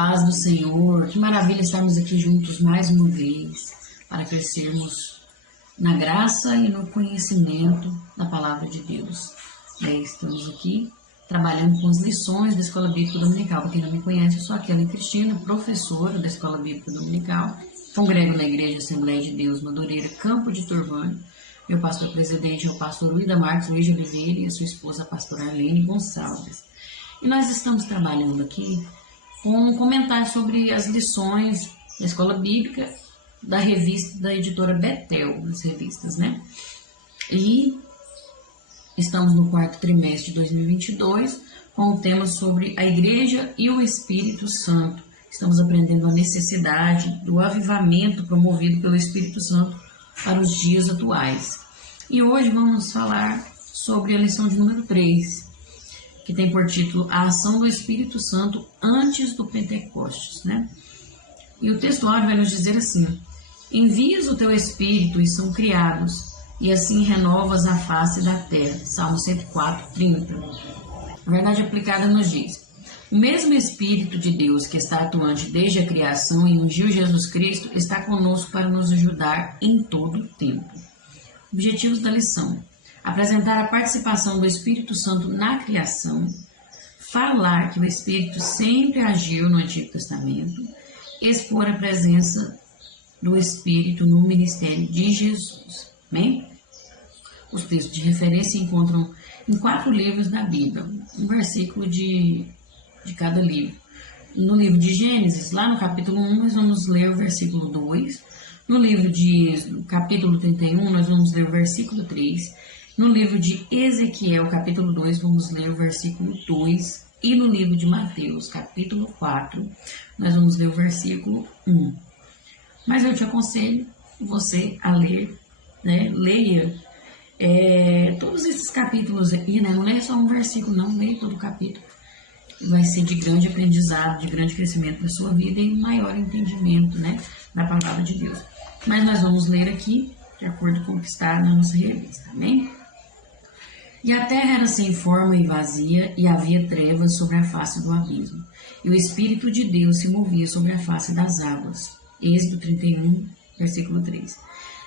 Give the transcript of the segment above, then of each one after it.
paz do Senhor, que maravilha estarmos aqui juntos mais uma vez para crescermos na graça e no conhecimento da Palavra de Deus. Estamos aqui trabalhando com as lições da Escola Bíblica Dominical. Para quem não me conhece, eu sou a Kellen Cristina, professora da Escola Bíblica Dominical, congrego na Igreja Assembleia de Deus, Madureira, Campo de Turvânia. Meu pastor presidente é o pastor Uida Marques Luiz de Oliveira e a sua esposa, a pastora Arlene Gonçalves. E nós estamos trabalhando aqui com um comentário sobre as lições da Escola Bíblica da revista da editora Betel, as revistas, né? E estamos no quarto trimestre de 2022 com o tema sobre a Igreja e o Espírito Santo. Estamos aprendendo a necessidade do avivamento promovido pelo Espírito Santo para os dias atuais. E hoje vamos falar sobre a lição de número 3, que tem por título A Ação do Espírito Santo antes do Pentecostes, né? E o textuário vai nos dizer assim: envias o teu Espírito e são criados, e assim renovas a face da terra. Salmo 104, 30. A verdade aplicada nos diz: o mesmo Espírito de Deus que está atuante desde a criação e ungiu Jesus Cristo está conosco para nos ajudar em todo o tempo. Objetivos da lição: apresentar a participação do Espírito Santo na criação, falar que o Espírito sempre agiu no Antigo Testamento, expor a presença do Espírito no ministério de Jesus. Amém? Os textos de referência se encontram em 4 livros da Bíblia, um versículo de cada livro. No livro de Gênesis, lá no capítulo 1, nós vamos ler o versículo 2. No livro de capítulo 31, nós vamos ler o versículo 3. No livro de Ezequiel, capítulo 2, vamos ler o versículo 2. E no livro de Mateus, capítulo 4, nós vamos ler o versículo 1. Mas eu te aconselho você a ler, né? Leia todos esses capítulos aqui, né? Não leia só um versículo, não, leia todo o capítulo. Vai ser de grande aprendizado, de grande crescimento para a sua vida e maior entendimento, né, da palavra de Deus. Mas nós vamos ler aqui, de acordo com o que está na nossa revista, amém? E a terra era sem forma e vazia, e havia trevas sobre a face do abismo. E o Espírito de Deus se movia sobre a face das águas. Êxodo 31, versículo 3.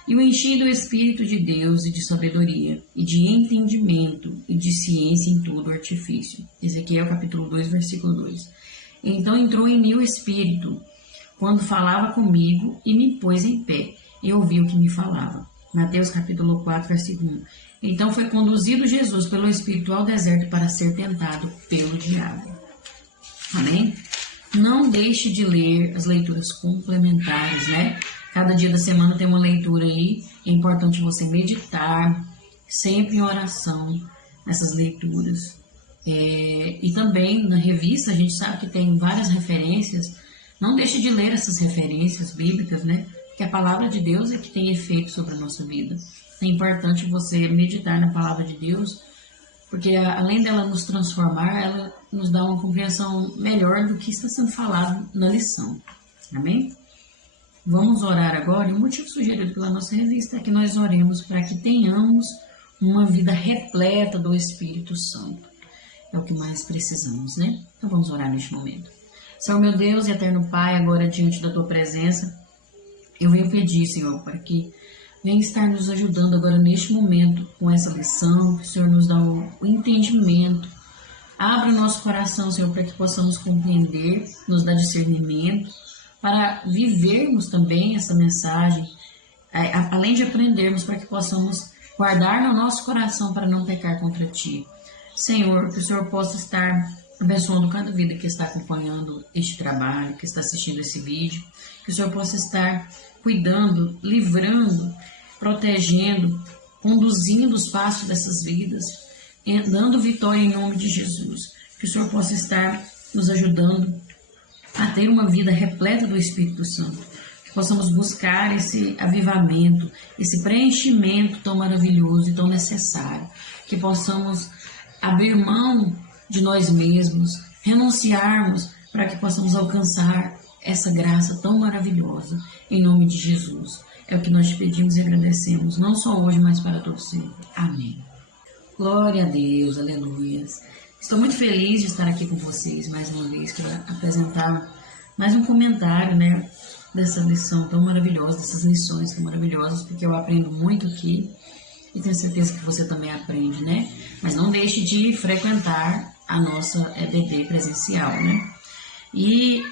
E o enchi do Espírito de Deus e de sabedoria, e de entendimento, e de ciência em todo artifício. Ezequiel capítulo 2, versículo 2. Então entrou em mim o Espírito, quando falava comigo, e me pôs em pé, e ouvi o que me falava. Mateus capítulo 4, versículo 1. Então foi conduzido Jesus pelo Espírito ao deserto para ser tentado pelo diabo. Amém? Não deixe de ler as leituras complementares, né? Cada dia da semana tem uma leitura aí, é importante você meditar, sempre em oração, nessas leituras. E também na revista, a gente sabe que tem várias referências, não deixe de ler essas referências bíblicas, né? Porque a palavra de Deus é que tem efeito sobre a nossa vida. É importante você meditar na palavra de Deus, porque além dela nos transformar, ela nos dá uma compreensão melhor do que está sendo falado na lição. Amém? Vamos orar agora, e o motivo sugerido pela nossa revista é que nós oremos para que tenhamos uma vida repleta do Espírito Santo. É o que mais precisamos, né? Então vamos orar neste momento. Senhor meu Deus e eterno Pai, agora diante da Tua presença, eu venho pedir, Senhor, para que venha estar nos ajudando agora neste momento com essa lição, que o Senhor nos dá o entendimento. Abra o nosso coração, Senhor, para que possamos compreender, nos dá discernimento, para vivermos também essa mensagem, além de aprendermos, para que possamos guardar no nosso coração para não pecar contra Ti. Senhor, que o Senhor possa estar abençoando cada vida que está acompanhando este trabalho, que está assistindo esse vídeo, que o Senhor possa estar cuidando, livrando, protegendo, conduzindo os passos dessas vidas, dando vitória em nome de Jesus. Que o Senhor possa estar nos ajudando a ter uma vida repleta do Espírito Santo, que possamos buscar esse avivamento, esse preenchimento tão maravilhoso e tão necessário, que possamos abrir mão de nós mesmos, renunciarmos para que possamos alcançar essa graça tão maravilhosa, em nome de Jesus. É o que nós te pedimos e agradecemos, não só hoje, mas para todo sempre. Amém. Glória a Deus, aleluias. Estou muito feliz de estar aqui com vocês mais uma vez para apresentar mais um comentário, né, dessa lição tão maravilhosa, dessas lições tão maravilhosas, porque eu aprendo muito aqui e tenho certeza que você também aprende, né? Mas não deixe de frequentar a nossa EBD presencial, né? E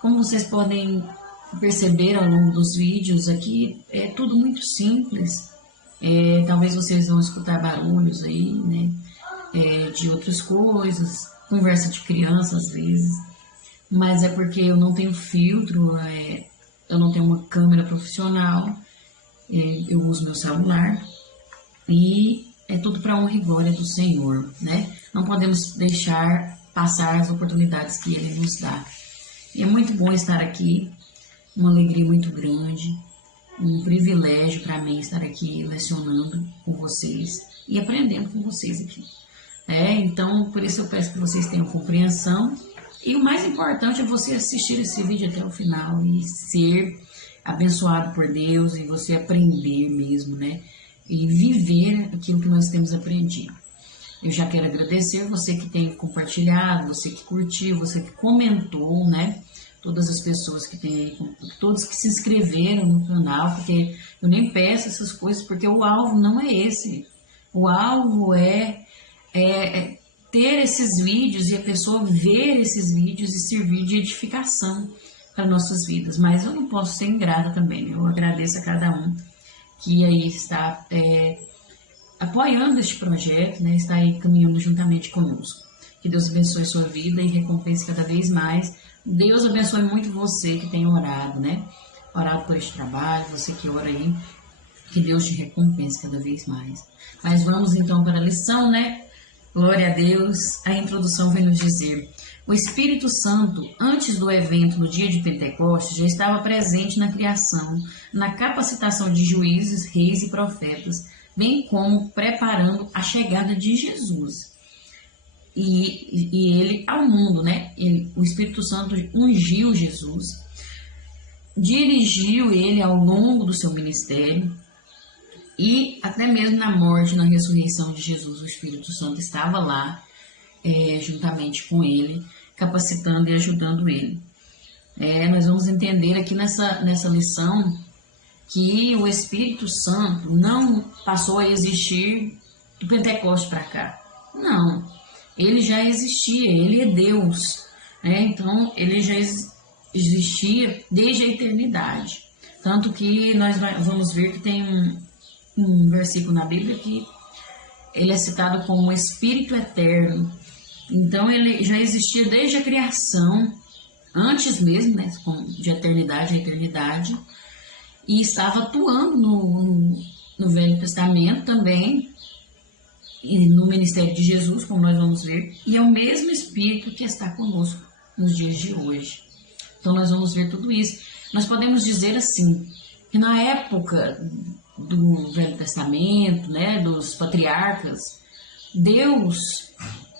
como vocês podem perceber ao longo dos vídeos aqui, é tudo muito simples. Talvez vocês vão escutar barulhos aí, né? De outras coisas, conversa de criança às vezes, mas é porque eu não tenho filtro, eu não tenho uma câmera profissional, eu uso meu celular e é tudo para honra e glória do Senhor, né? Não podemos deixar passar as oportunidades que Ele nos dá. E é muito bom estar aqui, uma alegria muito grande, um privilégio para mim estar aqui lecionando com vocês e aprendendo com vocês aqui. Então, por isso eu peço que vocês tenham compreensão. E o mais importante é você assistir esse vídeo até o final e ser abençoado por Deus e você aprender mesmo, né? E viver aquilo que nós temos aprendido. Eu já quero agradecer você que tem compartilhado, você que curtiu, você que comentou, né? Todas as pessoas que tem, todos que se inscreveram no canal, porque eu nem peço essas coisas, porque o alvo não é esse. O alvo é ter esses vídeos e a pessoa ver esses vídeos e servir de edificação para nossas vidas. Mas eu não posso ser ingrata também, né? Eu agradeço a cada um que aí está apoiando este projeto, né? Está aí caminhando juntamente conosco. Que Deus abençoe sua vida e recompense cada vez mais. Deus abençoe muito você que tem orado, né? Orado por este trabalho, você que ora aí, que Deus te recompense cada vez mais. Mas vamos então para a lição, né? Glória a Deus. A introdução vem nos dizer: o Espírito Santo, antes do evento no dia de Pentecostes, já estava presente na criação, na capacitação de juízes, reis e profetas, bem como preparando a chegada de Jesus. E ele ao mundo, né? O Espírito Santo ungiu Jesus, dirigiu ele ao longo do seu ministério e até mesmo na morte, na ressurreição de Jesus, o Espírito Santo estava lá juntamente com ele, capacitando e ajudando ele. Nós vamos entender aqui nessa lição que o Espírito Santo não passou a existir do Pentecostes para cá. Não. Ele já existia, ele é Deus, né? Então ele já existia desde a eternidade. Tanto que nós vamos ver que tem um versículo na Bíblia que ele é citado como o Espírito Eterno. Então ele já existia desde a criação, antes mesmo, né? De eternidade a eternidade, e estava atuando no Velho Testamento também, e no ministério de Jesus, como nós vamos ver, e é o mesmo Espírito que está conosco nos dias de hoje. Então nós vamos ver tudo isso. Nós podemos dizer assim, que na época do Velho Testamento, né, dos patriarcas, Deus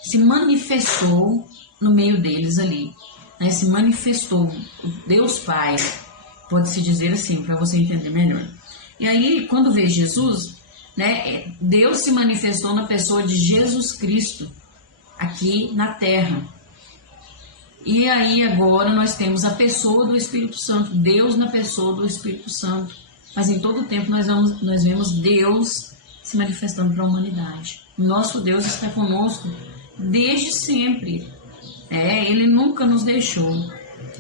se manifestou no meio deles ali, né, se manifestou, Deus Pai, pode-se dizer assim, para você entender melhor. E aí, quando veio Jesus, né, Deus se manifestou na pessoa de Jesus Cristo, aqui na terra. E aí agora nós temos a pessoa do Espírito Santo, Deus na pessoa do Espírito Santo. Mas em todo o tempo nós vemos Deus se manifestando para a humanidade. Nosso Deus está conosco desde sempre. Ele nunca nos deixou.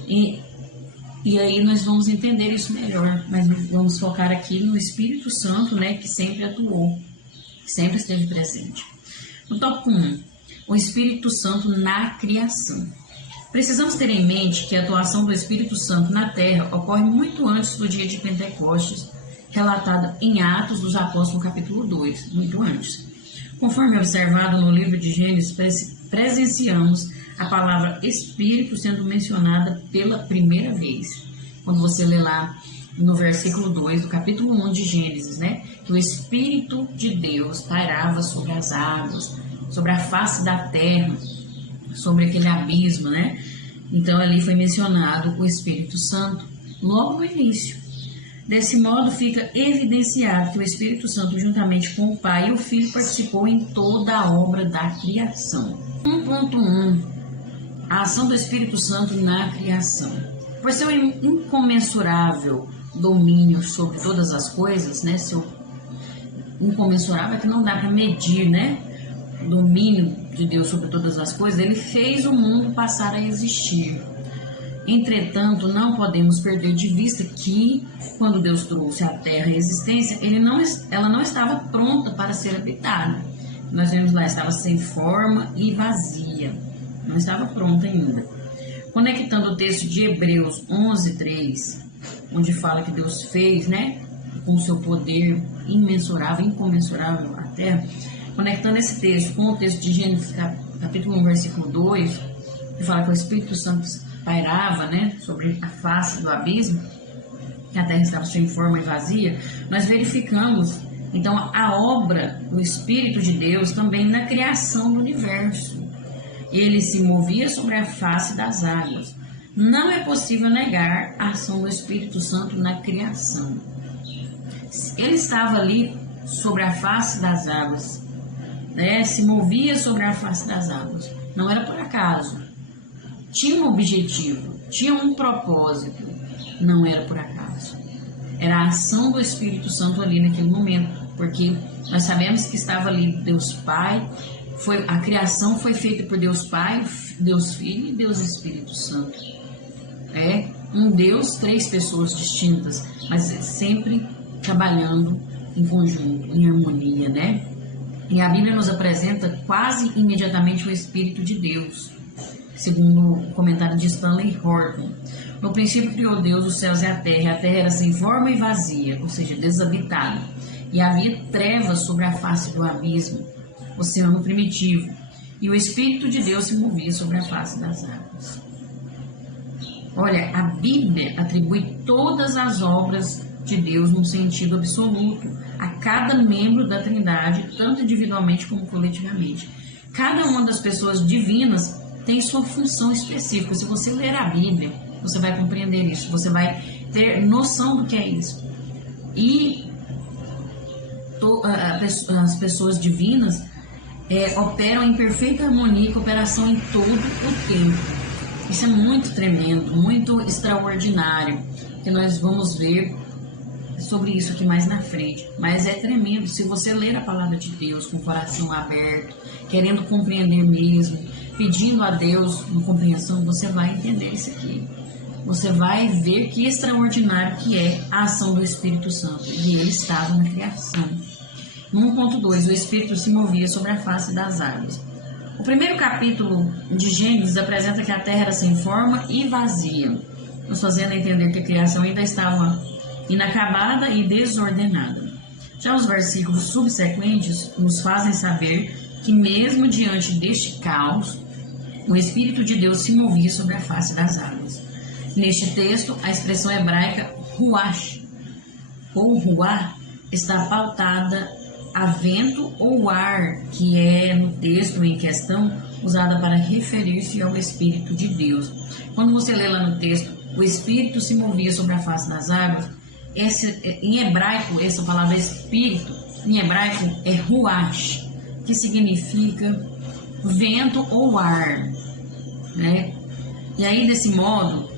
E aí nós vamos entender isso melhor, mas vamos focar aqui no Espírito Santo, né, que sempre atuou, que sempre esteve presente. No tópico 1, o Espírito Santo na criação. Precisamos ter em mente que a atuação do Espírito Santo na Terra ocorre muito antes do dia de Pentecostes, relatada em Atos dos Apóstolos, capítulo 2, muito antes. Conforme observado no livro de Gênesis, presenciamos a palavra Espírito sendo mencionada pela primeira vez. Quando você lê lá no versículo 2 do capítulo 1 de Gênesis, né? Que o Espírito de Deus pairava sobre as águas, sobre a face da terra, sobre aquele abismo, né? Então ali foi mencionado o Espírito Santo logo no início. Desse modo fica evidenciado que o Espírito Santo, juntamente com o Pai e o Filho, participou em toda a obra da criação. 1.1. a ação do Espírito Santo na criação. Por seu incomensurável domínio sobre todas as coisas, né? Seu incomensurável é que não dá para medir, né? O domínio de Deus sobre todas as coisas, ele fez o mundo passar a existir. Entretanto, não podemos perder de vista que, quando Deus trouxe a terra à existência, ela não estava pronta para ser habitada. Nós vemos lá, estava sem forma e vazia. Não estava pronta ainda. Conectando o texto de Hebreus 11:3, onde fala que Deus fez, né, com o seu poder imensurável, incomensurável a terra, conectando esse texto com o texto de Gênesis capítulo 1, versículo 2, que fala que o Espírito Santo pairava, né, sobre a face do abismo, que a terra estava sem forma e vazia, nós verificamos, então, a obra do Espírito de Deus também na criação do universo. Ele se movia sobre a face das águas. Não é possível negar a ação do Espírito Santo na criação. Ele estava ali sobre a face das águas, né? Se movia sobre a face das águas. Não era por acaso. Tinha um objetivo, tinha um propósito. Não era por acaso. Era a ação do Espírito Santo ali naquele momento, porque nós sabemos que estava ali Deus Pai, a criação foi feita por Deus Pai, Deus Filho e Deus Espírito Santo. É um Deus, três pessoas distintas, mas sempre trabalhando em conjunto, em harmonia, né? E a Bíblia nos apresenta quase imediatamente o Espírito de Deus, segundo o comentário de Stanley Horton. No princípio criou Deus os céus e a terra era sem forma e vazia, ou seja, desabitada, e havia trevas sobre a face do abismo, oceano primitivo, e o Espírito de Deus se movia sobre a face das águas. Olha, a Bíblia atribui todas as obras de Deus num sentido absoluto a cada membro da Trindade, tanto individualmente como coletivamente. Cada uma das pessoas divinas tem sua função específica. Se você ler a Bíblia, você vai compreender isso, você vai ter noção do que é isso. E as pessoas divinas operam em perfeita harmonia e cooperação em todo o tempo. Isso é muito tremendo, muito extraordinário, que nós vamos ver sobre isso aqui mais na frente. Mas é tremendo, se você ler a palavra de Deus com o coração aberto, querendo compreender mesmo, pedindo a Deus uma compreensão, você vai entender isso aqui. Você vai ver que extraordinário que é a ação do Espírito Santo. E ele estava na criação. No 1.2, o Espírito se movia sobre a face das águas. O primeiro capítulo de Gênesis apresenta que a terra era sem forma e vazia, nos fazendo entender que a criação ainda estava inacabada e desordenada. Já os versículos subsequentes nos fazem saber que mesmo diante deste caos, o Espírito de Deus se movia sobre a face das águas. Neste texto, a expressão hebraica ruach, ou ruá, está pautada a vento ou ar, que é no texto em questão usada para referir-se ao Espírito de Deus. Quando você lê lá no texto, o Espírito se movia sobre a face das águas, em hebraico, essa palavra Espírito, em hebraico é ruach, que significa vento ou ar, né? E aí, desse modo,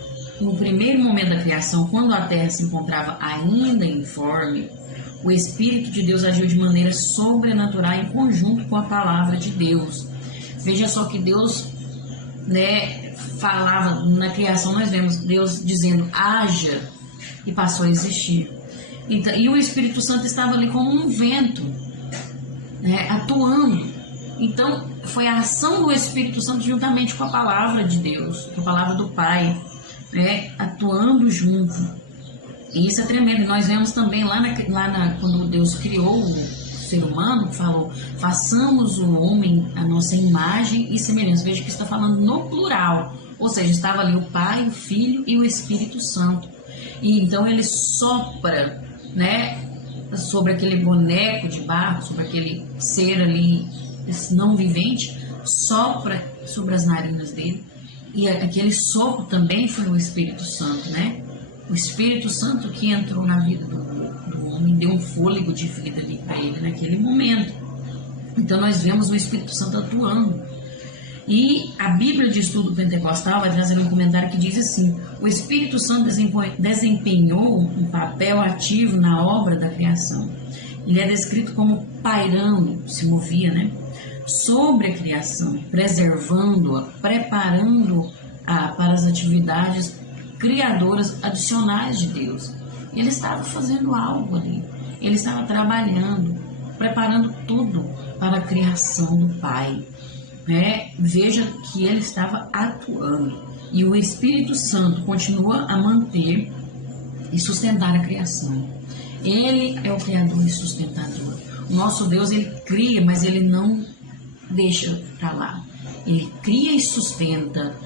no primeiro momento da criação, quando a terra se encontrava ainda informe, o Espírito de Deus agiu de maneira sobrenatural em conjunto com a palavra de Deus. Veja só que Deus, né, falava na criação, nós vemos Deus dizendo haja e passou a existir. Então, e o Espírito Santo estava ali como um vento, né, atuando. Então foi a ação do Espírito Santo juntamente com a palavra de Deus, com a palavra do Pai, né, atuando junto. E isso é tremendo. Nós vemos também quando Deus criou o ser humano, falou, façamos o homem a nossa imagem e semelhança. Veja que está falando no plural, ou seja, estava ali o Pai, o Filho e o Espírito Santo. E então ele sopra, né, sobre aquele boneco de barro, sobre aquele ser ali não vivente, sopra sobre as narinas dele. E aquele sopro também foi o Espírito Santo, né? O Espírito Santo que entrou na vida do homem, deu um fôlego de vida ali para ele naquele momento. Então nós vemos o Espírito Santo atuando. E a Bíblia de Estudo Pentecostal vai trazer um comentário que diz assim: o Espírito Santo desempenhou um papel ativo na obra da criação. Ele é descrito como pairando, se movia, né, sobre a criação, preservando-a, preparando-a para as atividades criadoras adicionais de Deus. Ele estava fazendo algo ali, ele estava trabalhando, preparando tudo para a criação do Pai. Veja que ele estava atuando, e o Espírito Santo continua a manter e sustentar a criação. Ele é o criador e sustentador. O nosso Deus, ele cria, mas ele não deixa para lá. Ele cria e sustenta.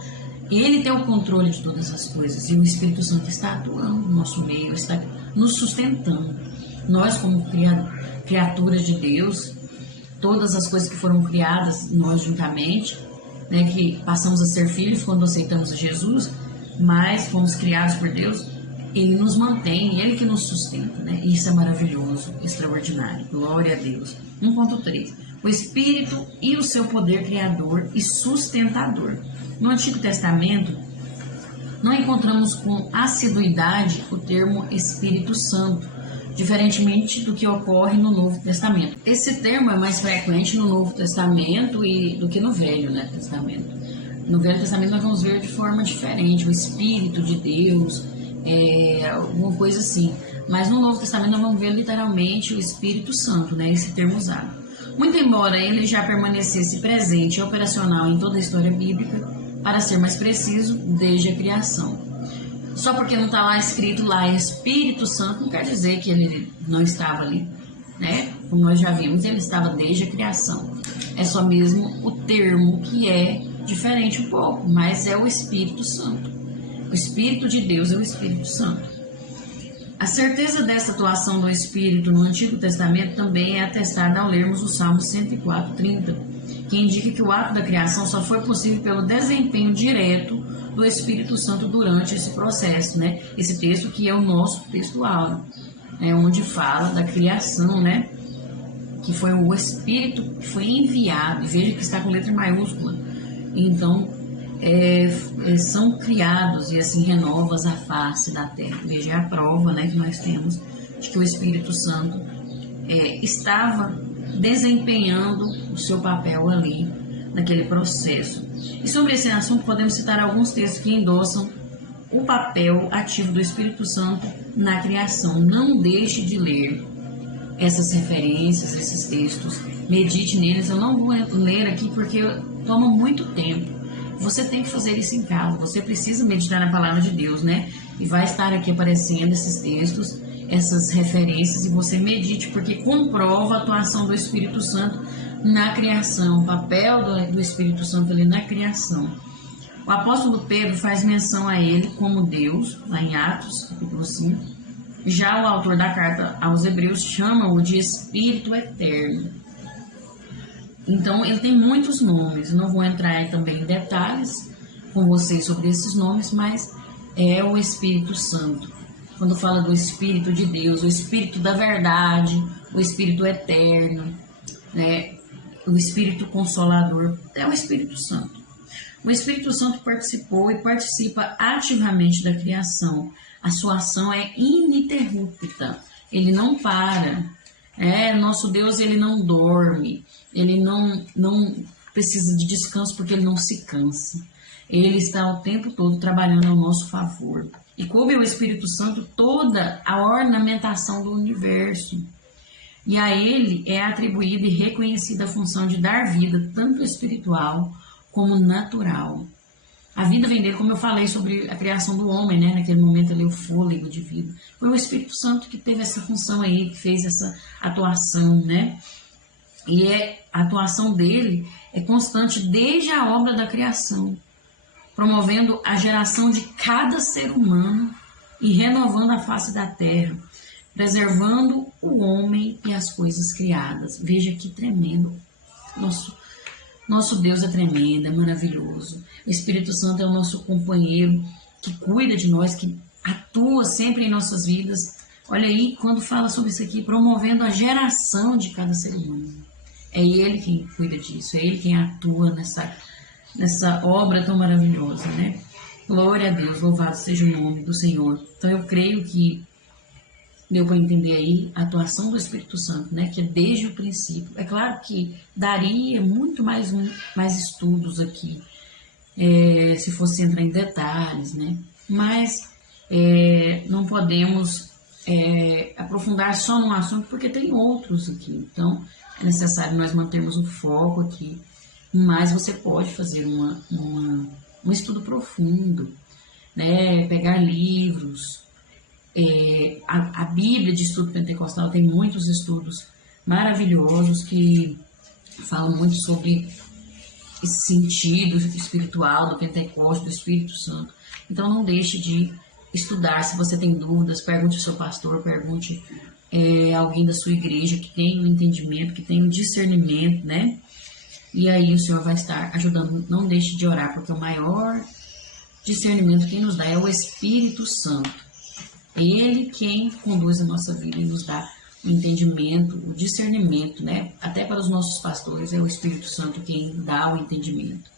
Ele tem o controle de todas as coisas, e o Espírito Santo está atuando no nosso meio, está nos sustentando. Nós, como criaturas de Deus, todas as coisas que foram criadas, nós juntamente, né, que passamos a ser filhos quando aceitamos a Jesus, mas fomos criados por Deus, ele nos mantém, ele que nos sustenta, né? Isso é maravilhoso, extraordinário. Glória a Deus. 1.3. O Espírito e o seu poder criador e sustentador. No Antigo Testamento, não encontramos com assiduidade o termo Espírito Santo, diferentemente do que ocorre no Novo Testamento. Esse termo é mais frequente no Novo Testamento do que no Velho, né, Testamento. No Velho Testamento nós vamos ver de forma diferente o Espírito de Deus, alguma coisa assim. Mas no Novo Testamento nós vamos ver literalmente o Espírito Santo, né, esse termo usado. Muito embora ele já permanecesse presente e operacional em toda a história bíblica, para ser mais preciso, desde a criação. Só porque não está lá escrito lá Espírito Santo, não quer dizer que ele não estava ali, né? Como nós já vimos, ele estava desde a criação. É só mesmo o termo que é diferente um pouco, mas é o Espírito Santo. O Espírito de Deus é o Espírito Santo. A certeza dessa atuação do Espírito no Antigo Testamento também é atestada ao lermos o Salmo 104:30, que indica que o ato da criação só foi possível pelo desempenho direto do Espírito Santo durante esse processo, né? Esse texto que é o nosso texto áureo, onde fala da criação, né? Que foi o Espírito que foi enviado, e veja que está com letra maiúscula. Então, são criados e assim renovas a face da terra. Veja a prova, né, que nós temos de que o Espírito Santo estava desempenhando o seu papel ali naquele processo. E sobre esse assunto podemos citar alguns textos que endossam o papel ativo do Espírito Santo na criação. Não deixe de ler essas referências, esses textos, medite neles. Eu não vou ler aqui porque toma muito tempo. Você tem que fazer isso em casa, você precisa meditar na palavra de Deus, né? E vai estar aqui aparecendo esses textos, essas referências, e você medite, porque comprova a atuação do Espírito Santo na criação, o papel do Espírito Santo ali na criação. O apóstolo Pedro faz menção a ele como Deus, lá em Atos, capítulo 5. Já o autor da carta aos Hebreus chama-o de Espírito Eterno. Então, ele tem muitos nomes. Eu não vou entrar também em detalhes com vocês sobre esses nomes, mas é o Espírito Santo. Quando fala do Espírito de Deus, o Espírito da verdade, o Espírito Eterno, né? O Espírito Consolador, é o Espírito Santo. O Espírito Santo participou e participa ativamente da criação. A sua ação é ininterrupta. Ele não para. Nosso Deus, ele não dorme. Ele não precisa de descanso porque ele não se cansa. Ele está o tempo todo trabalhando ao nosso favor. E coube ao Espírito Santo toda a ornamentação do universo. E a ele é atribuída e reconhecida a função de dar vida, tanto espiritual como natural. A vida vem dele, como eu falei sobre a criação do homem, né? Naquele momento ali, o fôlego de vida. Foi o Espírito Santo que teve essa função aí, que fez essa atuação, né? E a atuação dele é constante desde a obra da criação, promovendo a geração de cada ser humano e renovando a face da terra, preservando o homem e as coisas criadas. Veja que tremendo. Nosso Deus é tremendo, é maravilhoso. O Espírito Santo é o nosso companheiro que cuida de nós, que atua sempre em nossas vidas. Olha aí, quando fala sobre isso aqui, promovendo a geração de cada ser humano. É ele quem cuida disso, é ele quem atua nessa obra tão maravilhosa, né? Glória a Deus, louvado seja o nome do Senhor. Então eu creio que deu para entender aí a atuação do Espírito Santo, né? Que é desde o princípio. É claro que daria muito mais estudos aqui, se fosse entrar em detalhes, né? Mas não podemos aprofundar só num assunto porque tem outros aqui. Então é necessário nós mantermos o foco aqui. Mas você pode fazer um estudo profundo, né? Pegar livros. A Bíblia de Estudo Pentecostal tem muitos estudos maravilhosos que falam muito sobre esse sentido espiritual do Pentecostes, do Espírito Santo. Então não deixe de estudar. Se você tem dúvidas, pergunte ao seu pastor, pergunte alguém da sua igreja que tem um entendimento, que tem um discernimento, né? E aí o Senhor vai estar ajudando. Não deixe de orar, porque o maior discernimento que nos dá é o Espírito Santo. É Ele quem conduz a nossa vida e nos dá o entendimento, o discernimento, né? Até para os nossos pastores é o Espírito Santo quem dá o entendimento.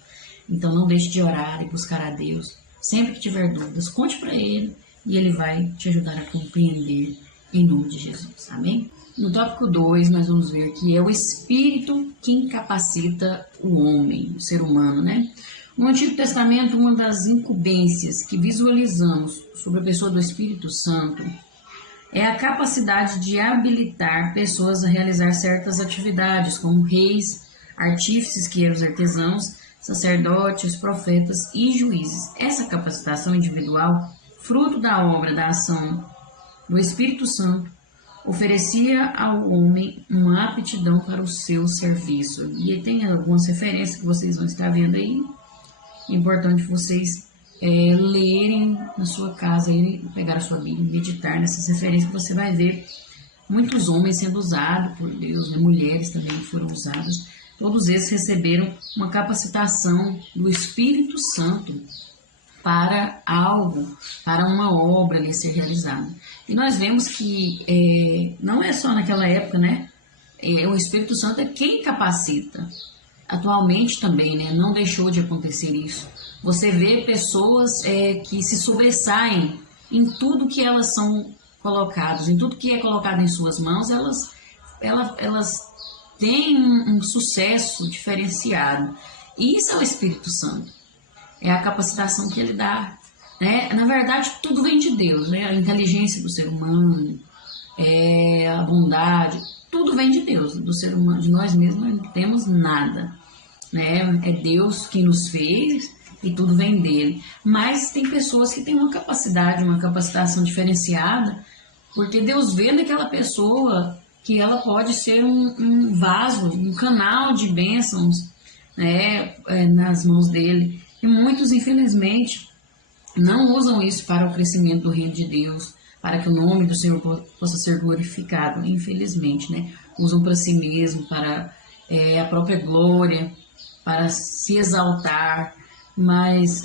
Então não deixe de orar e buscar a Deus. Sempre que tiver dúvidas, conte para Ele e Ele vai te ajudar a compreender em nome de Jesus. Amém? No tópico 2, nós vamos ver que é o Espírito quem capacita o homem, o ser humano, né? No Antigo Testamento, uma das incumbências que visualizamos sobre a pessoa do Espírito Santo é a capacidade de habilitar pessoas a realizar certas atividades, como reis, artífices, que eram os artesãos, sacerdotes, profetas e juízes. Essa capacitação individual, fruto da obra da ação do Espírito Santo, oferecia ao homem uma aptidão para o seu serviço. E tem algumas referências que vocês vão estar vendo aí. É importante vocês lerem na sua casa, pegar a sua Bíblia, meditar nessas referências, que você vai ver muitos homens sendo usados por Deus, né? Mulheres também foram usadas. Todos eles receberam uma capacitação do Espírito Santo para algo, para uma obra ali ser realizada. E nós vemos que não é só naquela época, né? O Espírito Santo é quem capacita. Atualmente também, né? Não deixou de acontecer isso. Você vê pessoas que se sobressaem em tudo que elas são colocadas, em tudo que é colocado em suas mãos, elas têm um sucesso diferenciado. E isso é o Espírito Santo. É a capacitação que ele dá, né? Na verdade, tudo vem de Deus, né? A inteligência do ser humano, a bondade, tudo vem de Deus, do ser humano. De nós mesmos não temos nada, né? É Deus que nos fez e tudo vem dele. Mas tem pessoas que têm uma capacidade, uma capacitação diferenciada, porque Deus vê naquela pessoa que ela pode ser um vaso, um canal de bênçãos, né? Nas mãos dele. E muitos, infelizmente, não usam isso para o crescimento do reino de Deus, para que o nome do Senhor possa ser glorificado, infelizmente, né? Usam para si mesmo, para a própria glória, para se exaltar, mas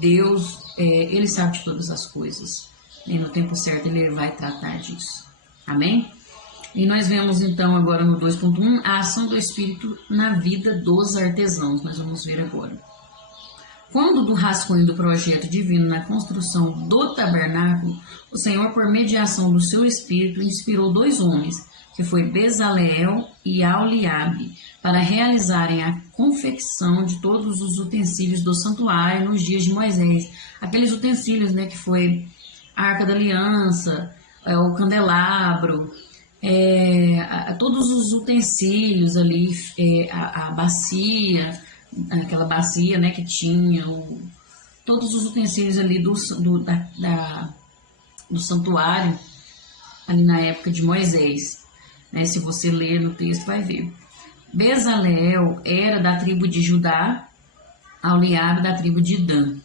Deus, Ele sabe de todas as coisas, e no tempo certo Ele vai tratar disso. Amém? E nós vemos então agora no 2.1 a ação do Espírito na vida dos artesãos. Nós vamos ver agora. Quando do rascunho do projeto divino na construção do tabernáculo, o Senhor, por mediação do seu Espírito, inspirou 2 homens, que foi Bezaleel e Aholiabe, para realizarem a confecção de todos os utensílios do santuário nos dias de Moisés. Aqueles utensílios, né, que foi a Arca da Aliança, o candelabro, todos os utensílios ali, a bacia, aquela bacia, né, que tinha todos os utensílios ali do santuário, ali na época de Moisés, né? Se você ler no texto, vai ver. Bezaleel era da tribo de Judá, Aholiabe da tribo de Dan.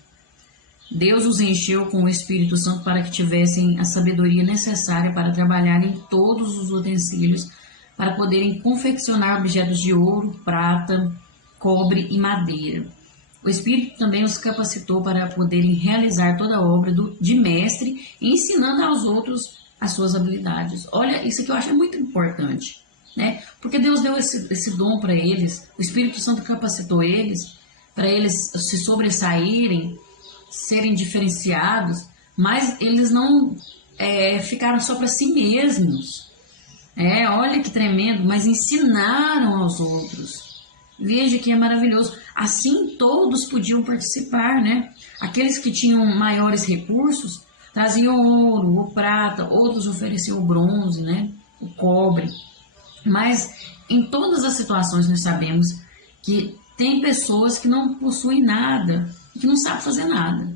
Deus os encheu com o Espírito Santo para que tivessem a sabedoria necessária para trabalhar em todos os utensílios, para poderem confeccionar objetos de ouro, prata, cobre e madeira. O Espírito também os capacitou para poderem realizar toda a obra de mestre, ensinando aos outros as suas habilidades. Olha, isso que eu acho muito importante, né? Porque Deus deu esse dom para eles, o Espírito Santo capacitou eles para eles se sobressaírem, serem diferenciados, mas eles não ficaram só para si mesmos. Olha que tremendo, mas ensinaram aos outros. Veja que é maravilhoso. Assim todos podiam participar, né? Aqueles que tinham maiores recursos traziam ouro ou prata, outros ofereciam o bronze, né? O cobre. Mas em todas as situações nós sabemos que tem pessoas que não possuem nada, que não sabem fazer nada.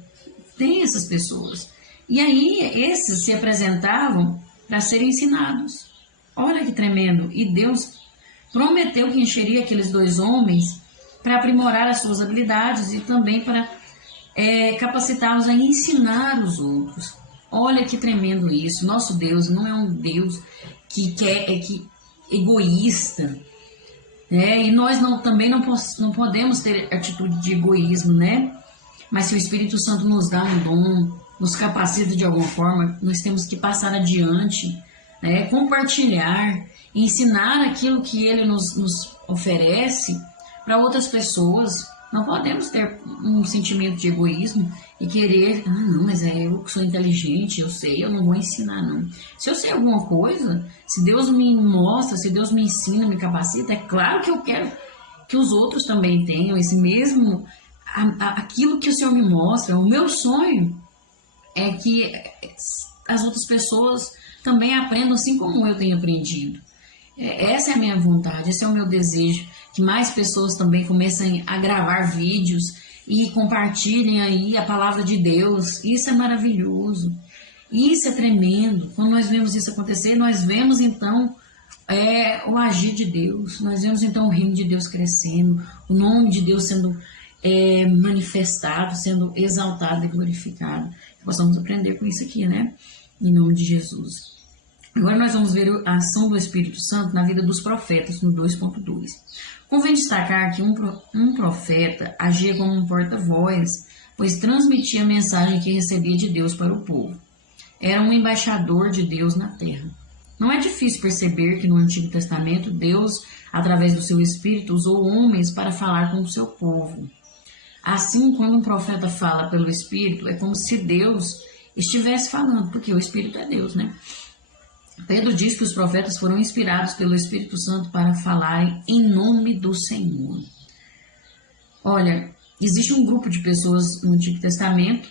Tem essas pessoas. E aí esses se apresentavam para serem ensinados. Olha que tremendo. E Deus prometeu que encheria aqueles 2 homens para aprimorar as suas habilidades e também para capacitá-los a ensinar os outros. Olha que tremendo isso. Nosso Deus não é um Deus que egoísta, e nós também não podemos ter atitude de egoísmo, né? Mas se o Espírito Santo nos dá um dom, nos capacita de alguma forma, nós temos que passar adiante, compartilhar, ensinar aquilo que Ele nos oferece para outras pessoas. Não podemos ter um sentimento de egoísmo e querer, não, mas eu que sou inteligente, eu sei, eu não vou ensinar, não. Se eu sei alguma coisa, se Deus me mostra, se Deus me ensina, me capacita, é claro que eu quero que os outros também tenham esse mesmo, aquilo que o Senhor me mostra. O meu sonho é que as outras pessoas também aprendam assim como eu tenho aprendido. Essa é a minha vontade, esse é o meu desejo, que mais pessoas também comecem a gravar vídeos e compartilhem aí a palavra de Deus. Isso é maravilhoso, isso é tremendo. Quando nós vemos isso acontecer, nós vemos então o agir de Deus, nós vemos então o reino de Deus crescendo, o nome de Deus sendo manifestado, sendo exaltado e glorificado. Nós vamos aprender com isso aqui, né? Em nome de Jesus. Agora nós vamos ver a ação do Espírito Santo na vida dos profetas, no 2.2. Convém destacar que um profeta agia como um porta-voz, pois transmitia a mensagem que recebia de Deus para o povo. Era um embaixador de Deus na terra. Não é difícil perceber que no Antigo Testamento, Deus, através do seu Espírito, usou homens para falar com o seu povo. Assim, quando um profeta fala pelo Espírito, é como se Deus estivesse falando, porque o Espírito é Deus, né? Pedro diz que os profetas foram inspirados pelo Espírito Santo para falarem em nome do Senhor. Olha, existe um grupo de pessoas no Antigo Testamento,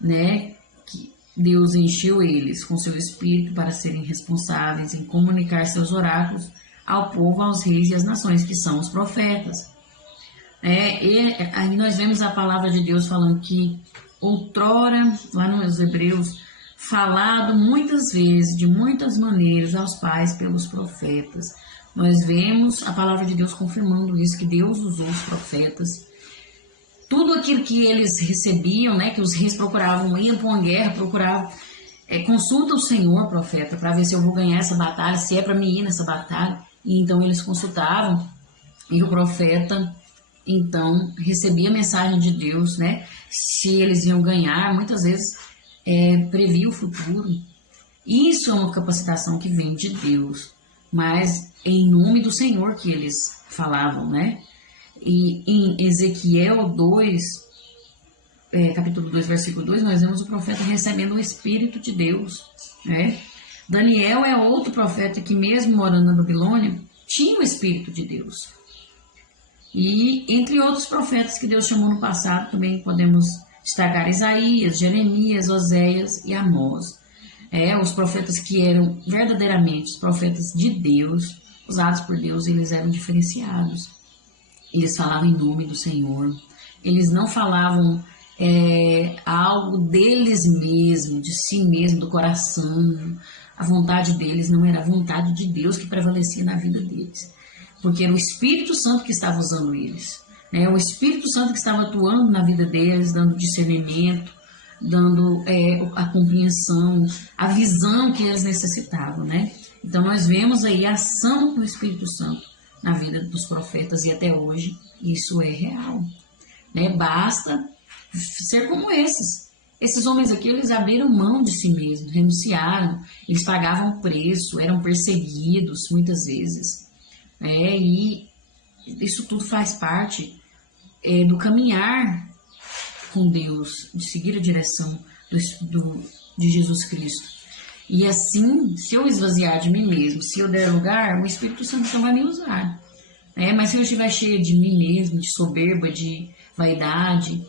né, que Deus encheu eles com seu Espírito para serem responsáveis em comunicar seus oráculos ao povo, aos reis e às nações, que são os profetas. Aí nós vemos a palavra de Deus falando que outrora, lá nos Hebreus, falado muitas vezes, de muitas maneiras, aos pais pelos profetas. Nós vemos a palavra de Deus confirmando isso, que Deus usou os profetas. Tudo aquilo que eles recebiam, né, que os reis procuravam, iam para uma guerra, procuravam, consulta o Senhor, profeta, para ver se eu vou ganhar essa batalha, se é para mim ir nessa batalha. E então eles consultavam, e o profeta, então, recebia a mensagem de Deus, né, se eles iam ganhar, muitas vezes previa o futuro. Isso é uma capacitação que vem de Deus, mas em nome do Senhor que eles falavam, né? E em Ezequiel 2, capítulo 2, versículo 2, nós vemos o profeta recebendo o Espírito de Deus, né? Daniel é outro profeta que, mesmo morando na Babilônia, tinha o Espírito de Deus. E entre outros profetas que Deus chamou no passado, também podemos destacar Isaías, Jeremias, Oséias e Amós. Os profetas que eram verdadeiramente os profetas de Deus, usados por Deus, eles eram diferenciados. Eles falavam em nome do Senhor. Eles não falavam algo deles mesmos, de si mesmo, do coração. A vontade deles não era a vontade de Deus que prevalecia na vida deles, porque era o Espírito Santo que estava usando eles. O Espírito Santo que estava atuando na vida deles, dando discernimento, dando a compreensão, a visão que eles necessitavam, né? Então nós vemos aí a ação do Espírito Santo na vida dos profetas e até hoje isso é real, né? Basta ser como esses. Esses homens aqui, eles abriram mão de si mesmos, renunciaram, eles pagavam preço, eram perseguidos muitas vezes, e isso tudo faz parte do caminhar com Deus, de seguir a direção de Jesus Cristo. E assim, se eu esvaziar de mim mesmo, se eu der lugar, o Espírito Santo não vai me usar. Mas se eu estiver cheia de mim mesmo, de soberba, de vaidade,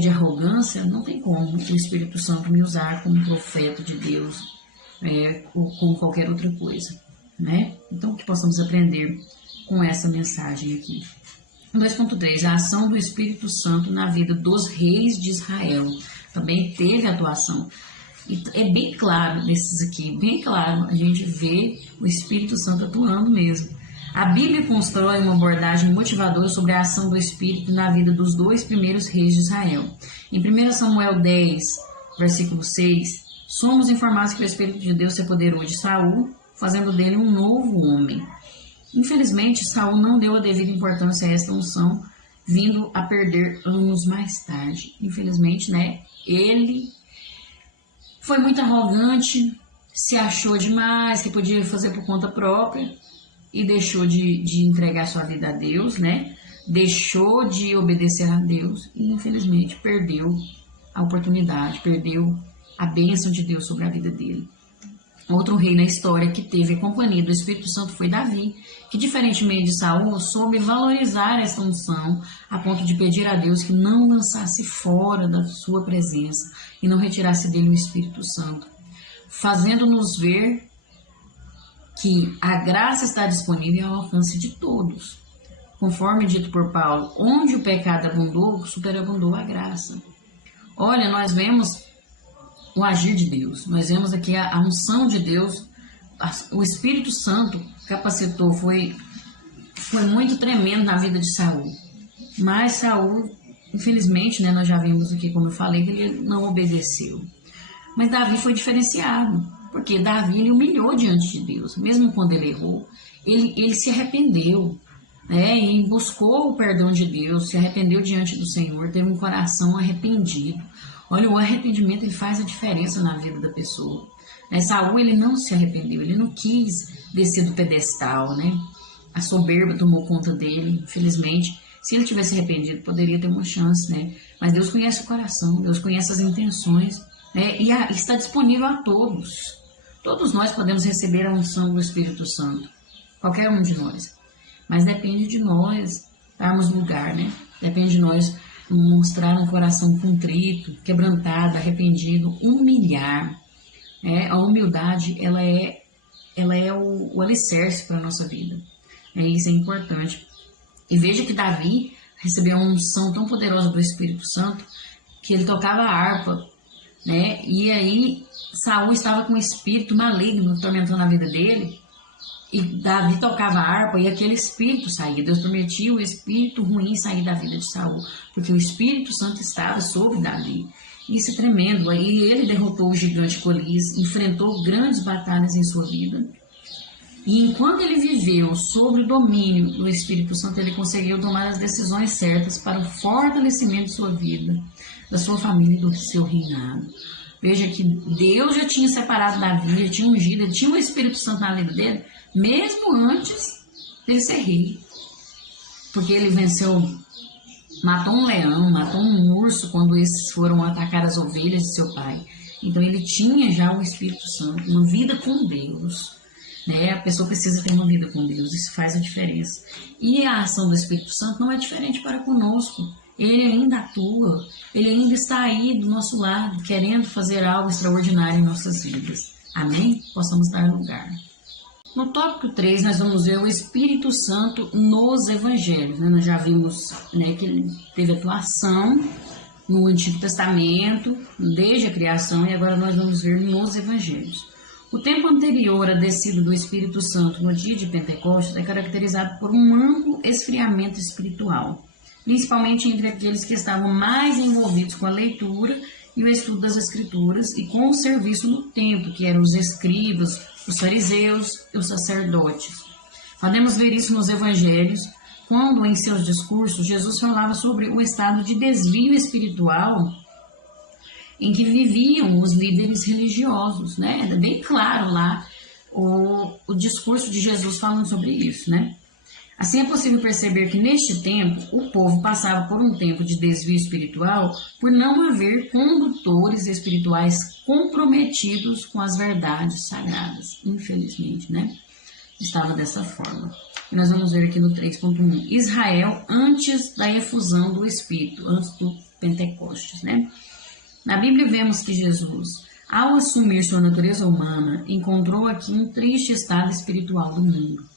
de arrogância, não tem como o Espírito Santo me usar como profeta de Deus, ou como qualquer outra coisa. Então, que possamos aprender com essa mensagem aqui. 2.3. A ação do Espírito Santo na vida dos reis de Israel. Também teve atuação. E é bem claro nesses aqui, bem claro, a gente vê o Espírito Santo atuando mesmo. A Bíblia constrói uma abordagem motivadora sobre a ação do Espírito na vida dos 2 primeiros reis de Israel. Em 1 Samuel 10, versículo 6, somos informados que o Espírito de Deus se apoderou de Saul, fazendo dele um novo homem. Infelizmente, Saul não deu a devida importância a esta unção, vindo a perder anos mais tarde. Infelizmente, ele foi muito arrogante, se achou demais, que podia fazer por conta própria e deixou de entregar sua vida a Deus, deixou de obedecer a Deus e, infelizmente, perdeu a oportunidade, perdeu a bênção de Deus sobre a vida dele. Outro rei na história que teve a companhia do Espírito Santo foi Davi, que, diferentemente de Saul, soube valorizar esta unção a ponto de pedir a Deus que não lançasse fora da sua presença e não retirasse dele o Espírito Santo, fazendo-nos ver que a graça está disponível ao alcance de todos. Conforme dito por Paulo, onde o pecado abundou, superabundou a graça. Olha, nós vemos o agir de Deus, nós vemos aqui a unção de Deus, o Espírito Santo capacitou, foi muito tremendo na vida de Saul. Mas Saul, infelizmente, nós já vimos aqui, como eu falei, que ele não obedeceu. Mas Davi foi diferenciado, porque Davi ele humilhou diante de Deus, mesmo quando ele errou, ele se arrependeu, e buscou o perdão de Deus, se arrependeu diante do Senhor, teve um coração arrependido. Olha, o arrependimento ele faz a diferença na vida da pessoa. Saul ele não se arrependeu, ele não quis descer do pedestal, A soberba tomou conta dele, infelizmente. Se ele tivesse arrependido, poderia ter uma chance, Mas Deus conhece o coração, Deus conhece as intenções, e está disponível a todos. Todos nós podemos receber a unção do Espírito Santo, qualquer um de nós. Mas depende de nós darmos lugar, Depende de nós mostrar um coração contrito, quebrantado, arrependido, humilhar. A humildade, ela é o alicerce para a nossa vida. Isso é importante. E veja que Davi recebeu uma unção tão poderosa do Espírito Santo que ele tocava a harpa, E aí Saul estava com um espírito maligno atormentando a vida dele. E Davi tocava a harpa e aquele espírito saía. Deus permitiu o espírito ruim sair da vida de Saul, porque o Espírito Santo estava sobre Davi. Isso é tremendo. Aí ele derrotou o gigante Golias, enfrentou grandes batalhas em sua vida. E enquanto ele viveu sob o domínio do Espírito Santo, ele conseguiu tomar as decisões certas para o fortalecimento de sua vida, da sua família e do seu reinado. Veja que Deus já tinha separado Davi, ele tinha ungido, ele tinha o Espírito Santo na vida dele, mesmo antes dele ser rei. Porque ele matou um leão, matou um urso quando esses foram atacar as ovelhas de seu pai. Então ele tinha já o Espírito Santo, uma vida com Deus. A pessoa precisa ter uma vida com Deus, isso faz a diferença. E a ação do Espírito Santo não é diferente para conosco. Ele ainda atua, ele ainda está aí do nosso lado, querendo fazer algo extraordinário em nossas vidas. Amém? Possamos dar lugar. No tópico 3, nós vamos ver o Espírito Santo nos Evangelhos. Nós já vimos que ele teve atuação no Antigo Testamento, desde a criação, e agora nós vamos ver nos Evangelhos. O tempo anterior à descida do Espírito Santo no dia de Pentecostes é caracterizado por um amplo esfriamento espiritual, principalmente entre aqueles que estavam mais envolvidos com a leitura e o estudo das Escrituras e com o serviço no templo, que eram os escribas, os fariseus e os sacerdotes. Podemos ver isso nos Evangelhos, quando em seus discursos Jesus falava sobre o estado de desvio espiritual em que viviam os líderes religiosos, É bem claro lá o discurso de Jesus falando sobre isso, Assim é possível perceber que neste tempo o povo passava por um tempo de desvio espiritual por não haver condutores espirituais comprometidos com as verdades sagradas. Infelizmente, né? Estava dessa forma. E nós vamos ver aqui no 3.1. Israel antes da efusão do Espírito, antes do Pentecostes, né? Na Bíblia vemos que Jesus, ao assumir sua natureza humana, encontrou aqui um triste estado espiritual do mundo.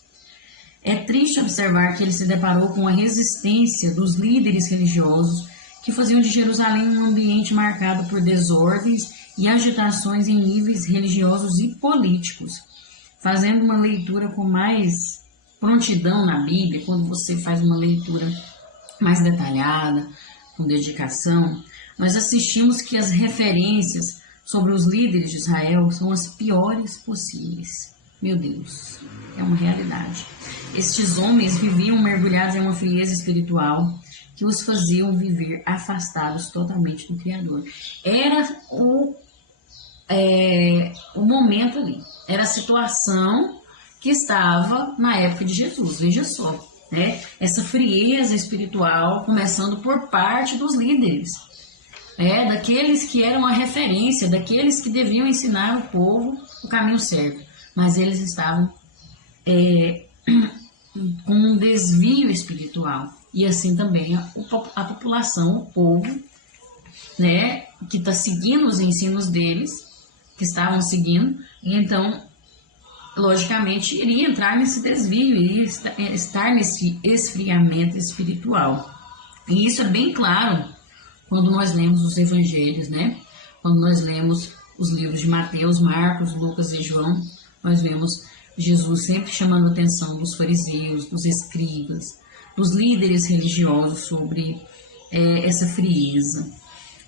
É triste observar que ele se deparou com a resistência dos líderes religiosos que faziam de Jerusalém um ambiente marcado por desordens e agitações em níveis religiosos e políticos. Fazendo uma leitura com mais prontidão na Bíblia, quando você faz uma leitura mais detalhada, com dedicação, nós assistimos que as referências sobre os líderes de Israel são as piores possíveis. Meu Deus, é uma realidade. Estes homens viviam mergulhados em uma frieza espiritual que os faziam viver afastados totalmente do Criador. Era o momento ali, era a situação que estava na época de Jesus, veja só, né? Essa frieza espiritual começando por parte dos líderes, daqueles que eram a referência, daqueles que deviam ensinar o povo o caminho certo, mas eles estavam com um desvio espiritual, e assim também a população, o povo, né, que está seguindo os ensinos deles, que estavam seguindo, e então logicamente iria entrar nesse desvio, iria estar nesse esfriamento espiritual. E isso é bem claro quando nós lemos os evangelhos, né? Quando nós lemos os livros de Mateus, Marcos, Lucas e João, nós vemos Jesus sempre chamando a atenção dos fariseus, dos escribas, dos líderes religiosos sobre essa frieza.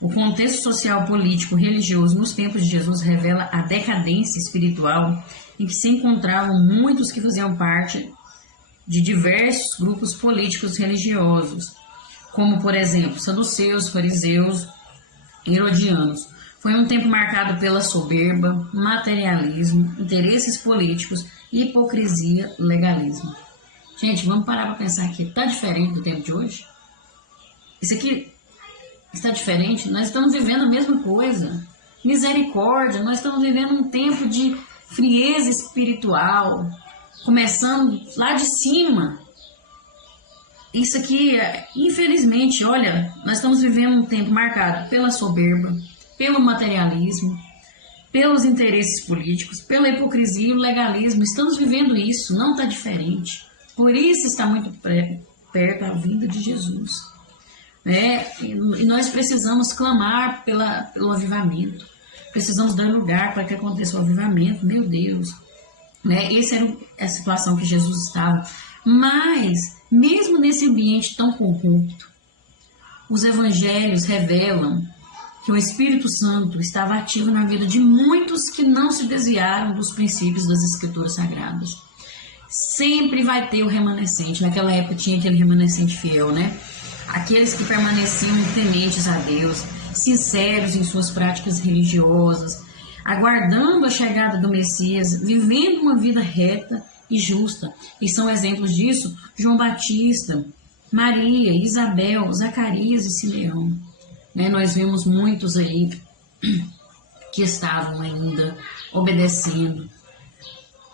O contexto social, político, religioso nos tempos de Jesus revela a decadência espiritual em que se encontravam muitos que faziam parte de diversos grupos políticos religiosos, como, por exemplo, saduceus, fariseus, herodianos. Foi um tempo marcado pela soberba, materialismo, interesses políticos, hipocrisia, legalismo. Gente, vamos parar para pensar que está diferente do tempo de hoje? Isso aqui está diferente? Nós estamos vivendo a mesma coisa. Misericórdia, nós estamos vivendo um tempo de frieza espiritual, começando lá de cima. Isso aqui, infelizmente, olha, nós estamos vivendo um tempo marcado pela soberba, pelo materialismo, pelos interesses políticos, pela hipocrisia e o legalismo. Estamos vivendo isso, não está diferente. Por isso está muito perto a vinda de Jesus. E nós precisamos clamar pelo avivamento. Precisamos dar lugar para que aconteça o avivamento. Meu Deus. Essa era a situação que Jesus estava. Mas, mesmo nesse ambiente tão corrupto, os evangelhos revelam que o Espírito Santo estava ativo na vida de muitos que não se desviaram dos princípios das Escrituras Sagradas. Sempre vai ter o remanescente. Naquela época tinha aquele remanescente fiel, né? Aqueles que permaneciam tementes a Deus, sinceros em suas práticas religiosas, aguardando a chegada do Messias, vivendo uma vida reta e justa. E são exemplos disso João Batista, Maria, Isabel, Zacarias e Simeão. Nós vemos muitos aí que estavam ainda obedecendo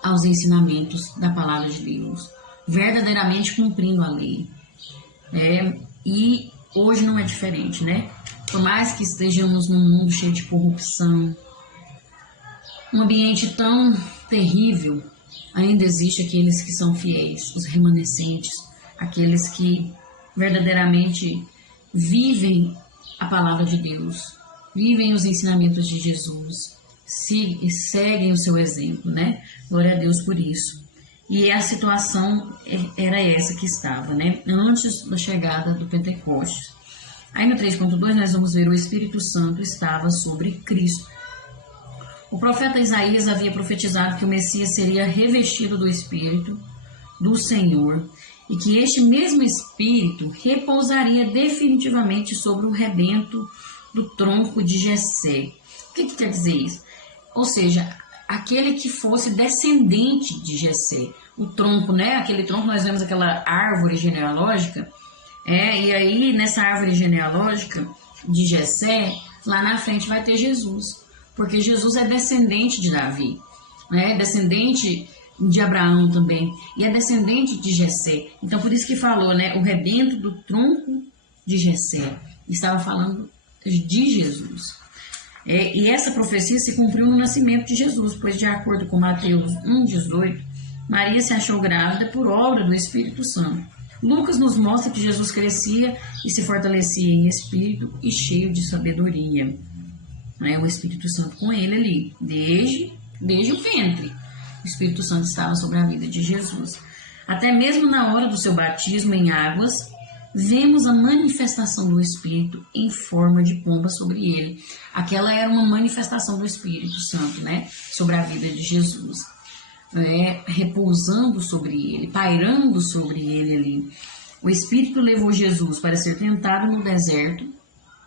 aos ensinamentos da palavra de Deus, verdadeiramente cumprindo a lei. E hoje não é diferente, né? Por mais que estejamos num mundo cheio de corrupção, um ambiente tão terrível, ainda existe aqueles que são fiéis, os remanescentes, aqueles que verdadeiramente vivem a palavra de Deus, vivem os ensinamentos de Jesus, seguem o seu exemplo, né? Glória a Deus por isso. E a situação era essa que estava, né? Antes da chegada do Pentecostes. Aí no 3.2 nós vamos ver o Espírito Santo estava sobre Cristo. O profeta Isaías havia profetizado que o Messias seria revestido do Espírito do Senhor e que este mesmo Espírito repousaria definitivamente sobre o rebento do tronco de Jessé. O que quer dizer isso? Ou seja, aquele que fosse descendente de Jessé. O tronco, né? Aquele tronco, nós vemos aquela árvore genealógica, e aí nessa árvore genealógica de Jessé, lá na frente vai ter Jesus, porque Jesus é descendente de Davi, né? Descendente de Abraão também, e é descendente de Jessé. Então por isso que falou, né? O rebento do tronco de Jessé. Estava falando de Jesus. E essa profecia se cumpriu no nascimento de Jesus, pois de acordo com Mateus 1,18, Maria se achou grávida por obra do Espírito Santo. Lucas nos mostra que Jesus crescia e se fortalecia em espírito e cheio de sabedoria. O Espírito Santo com ele ali, desde o ventre. O Espírito Santo estava sobre a vida de Jesus. Até mesmo na hora do seu batismo em águas, vemos a manifestação do Espírito em forma de pomba sobre ele. Aquela era uma manifestação do Espírito Santo, né? Sobre a vida de Jesus. Repousando sobre ele, pairando sobre ele ali. O Espírito levou Jesus para ser tentado no deserto,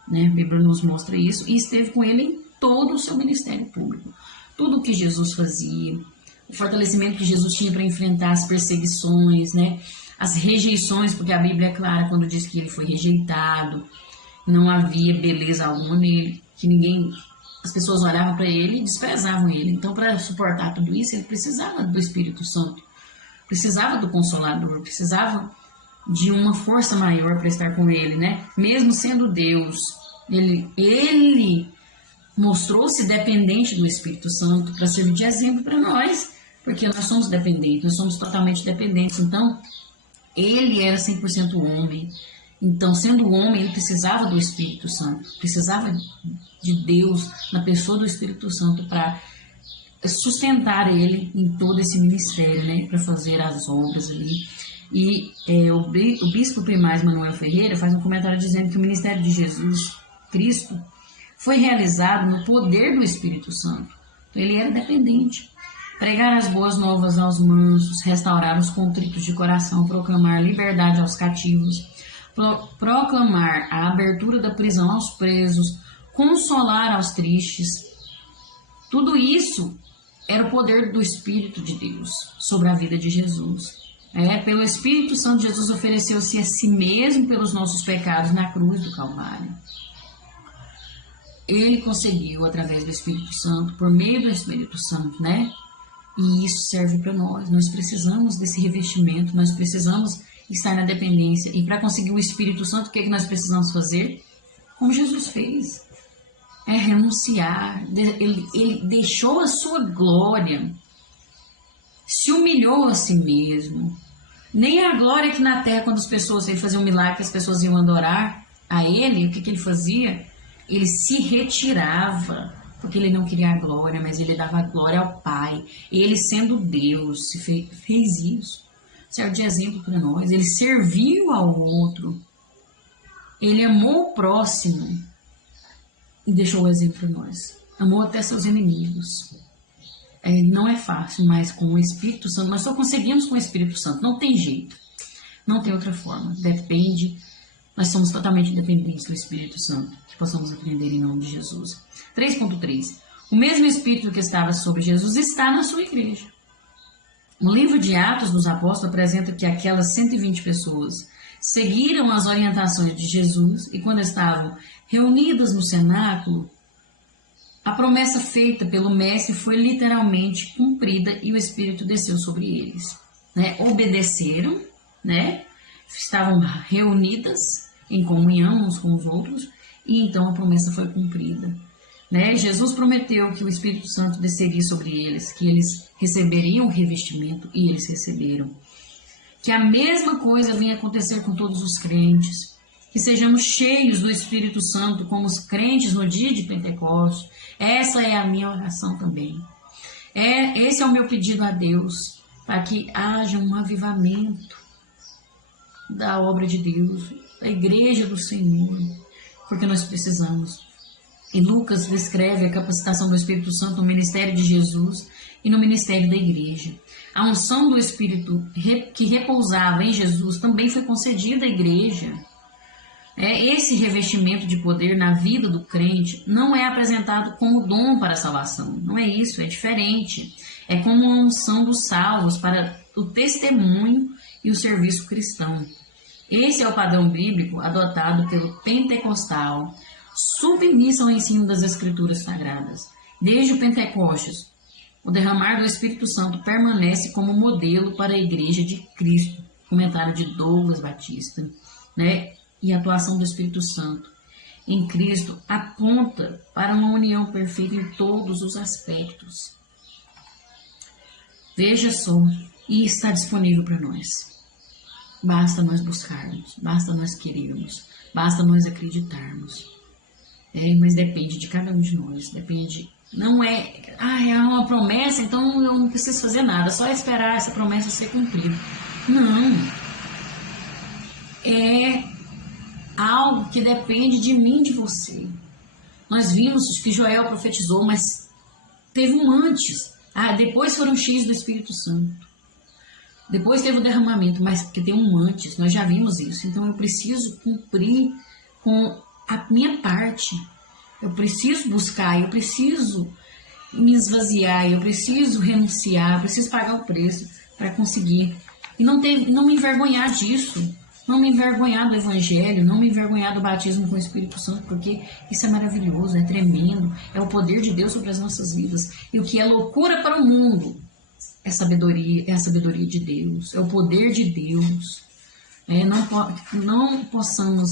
né? A Bíblia nos mostra isso, e esteve com ele em todo o seu ministério público. Tudo o que Jesus fazia, o fortalecimento que Jesus tinha para enfrentar as perseguições, né? As rejeições, porque a Bíblia é clara quando diz que ele foi rejeitado, não havia beleza alguma nele, que as pessoas olhavam para ele e desprezavam ele. Então, para suportar tudo isso, ele precisava do Espírito Santo, precisava do Consolador, precisava de uma força maior para estar com ele, né? Mesmo sendo Deus, ele mostrou-se dependente do Espírito Santo para servir de exemplo para nós, porque nós somos dependentes, nós somos totalmente dependentes. Então, ele era 100% homem. Então, sendo homem, ele precisava do Espírito Santo, precisava de Deus na pessoa do Espírito Santo para sustentar ele em todo esse ministério, né? Para fazer as obras ali. E o bispo primaz Manuel Ferreira faz um comentário dizendo que o ministério de Jesus Cristo foi realizado no poder do Espírito Santo. Então, ele era dependente. Pregar as boas novas aos mansos, restaurar os contritos de coração, proclamar liberdade aos cativos, proclamar a abertura da prisão aos presos, consolar aos tristes. Tudo isso era o poder do Espírito de Deus sobre a vida de Jesus. Pelo Espírito Santo, Jesus ofereceu-se a si mesmo pelos nossos pecados na cruz do Calvário. Ele conseguiu, através do Espírito Santo, por meio do Espírito Santo, né? E isso serve para nós. Nós precisamos desse revestimento, nós precisamos estar na dependência. E para conseguir o Espírito Santo, o que nós precisamos fazer? Como Jesus fez. Renunciar. Ele deixou a sua glória, se humilhou a si mesmo. Nem a glória que na terra, quando ele fazia um milagre, as pessoas iam adorar a ele, o que ele fazia? Ele se retirava, porque ele não queria a glória, mas ele dava a glória ao Pai. Ele, sendo Deus, fez isso. Serve de exemplo para nós. Ele serviu ao outro. Ele amou o próximo e deixou o exemplo para nós. Amou até seus inimigos. Não é fácil, mas com o Espírito Santo, nós só conseguimos com o Espírito Santo. Não tem jeito. Não tem outra forma. Depende. Nós somos totalmente dependentes do Espírito Santo. Que possamos aprender em nome de Jesus. 3.3. O mesmo Espírito que estava sobre Jesus está na sua igreja. O livro de Atos dos Apóstolos apresenta que aquelas 120 pessoas seguiram as orientações de Jesus e quando estavam reunidas no cenáculo, a promessa feita pelo Mestre foi literalmente cumprida e o Espírito desceu sobre eles. Obedeceram, estavam reunidas em comunhão uns com os outros e então a promessa foi cumprida. Jesus prometeu que o Espírito Santo desceria sobre eles, que eles receberiam o revestimento e eles receberam. Que a mesma coisa venha acontecer com todos os crentes, que sejamos cheios do Espírito Santo como os crentes no dia de Pentecostes. Essa é a minha oração também. Esse é o meu pedido a Deus, para que haja um avivamento da obra de Deus, da igreja do Senhor, porque nós precisamos. E Lucas descreve a capacitação do Espírito Santo no ministério de Jesus e no ministério da igreja. A unção do Espírito que repousava em Jesus também foi concedida à igreja. Esse revestimento de poder na vida do crente não é apresentado como dom para a salvação. Não é isso, é diferente. É como uma unção dos salvos para o testemunho e o serviço cristão. Esse é o padrão bíblico adotado pelo pentecostal, submisso ao ensino das Escrituras Sagradas. Desde o Pentecostes, o derramar do Espírito Santo permanece como modelo para a Igreja de Cristo. Comentário de Douglas Batista, E a atuação do Espírito Santo em Cristo aponta para uma união perfeita em todos os aspectos. Veja só, e está disponível para nós. Basta nós buscarmos, basta nós querermos, basta nós acreditarmos. Mas depende de cada um de nós, depende. Não é uma promessa, então eu não preciso fazer nada, só esperar essa promessa ser cumprida. Não. É algo que depende de mim, de você. Nós vimos que Joel profetizou, mas teve um antes. Depois foram cheios do Espírito Santo. Depois teve o derramamento, mas porque tem um antes. Nós já vimos isso. Então eu preciso cumprir com a minha parte. Eu preciso buscar, eu preciso me esvaziar, eu preciso renunciar, eu preciso pagar o preço para conseguir. E não me envergonhar disso. Não me envergonhar do Evangelho, não me envergonhar do batismo com o Espírito Santo, porque isso é maravilhoso, é tremendo, é o poder de Deus sobre as nossas vidas. E o que é loucura para o mundo é a sabedoria de Deus, é o poder de Deus. Não possamos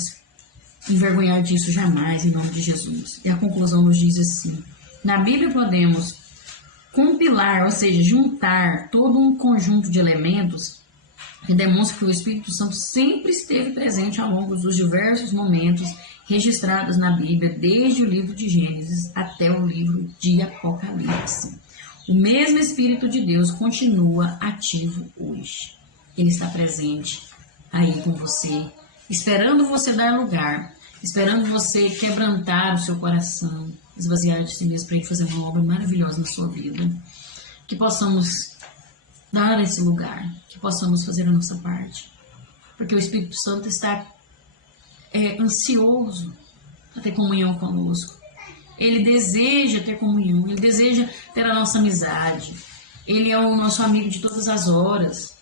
envergonhar disso jamais, em nome de Jesus. E a conclusão nos diz assim: na Bíblia podemos compilar, ou seja, juntar todo um conjunto de elementos que demonstra que o Espírito Santo sempre esteve presente ao longo dos diversos momentos registrados na Bíblia, desde o livro de Gênesis até o livro de Apocalipse. O mesmo Espírito de Deus continua ativo hoje. Ele está presente aí com você, esperando você dar lugar, esperando você quebrantar o seu coração, esvaziar de si mesmo para ele fazer uma obra maravilhosa na sua vida. Que possamos dar esse lugar, que possamos fazer a nossa parte, porque o Espírito Santo está ansioso a ter comunhão conosco. Ele deseja ter comunhão, ele deseja ter a nossa amizade, ele é o nosso amigo de todas as horas,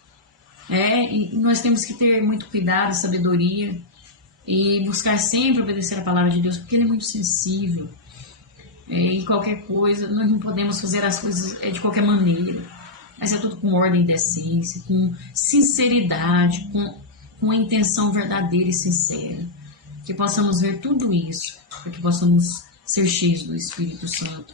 e nós temos que ter muito cuidado e sabedoria e buscar sempre obedecer a palavra de Deus, porque ele é muito sensível. E qualquer coisa, nós não podemos fazer as coisas de qualquer maneira, mas é tudo com ordem e decência, com sinceridade, com a intenção verdadeira e sincera. Que possamos ver tudo isso, para que possamos ser cheios do Espírito Santo,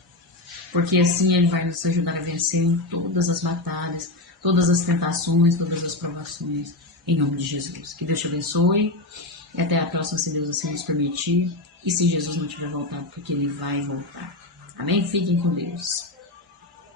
porque assim ele vai nos ajudar a vencer em todas as batalhas, todas as tentações, todas as provações, em nome de Jesus. Que Deus te abençoe e até a próxima, se Deus assim nos permitir, e se Jesus não tiver voltado, porque ele vai voltar. Amém? Fiquem com Deus.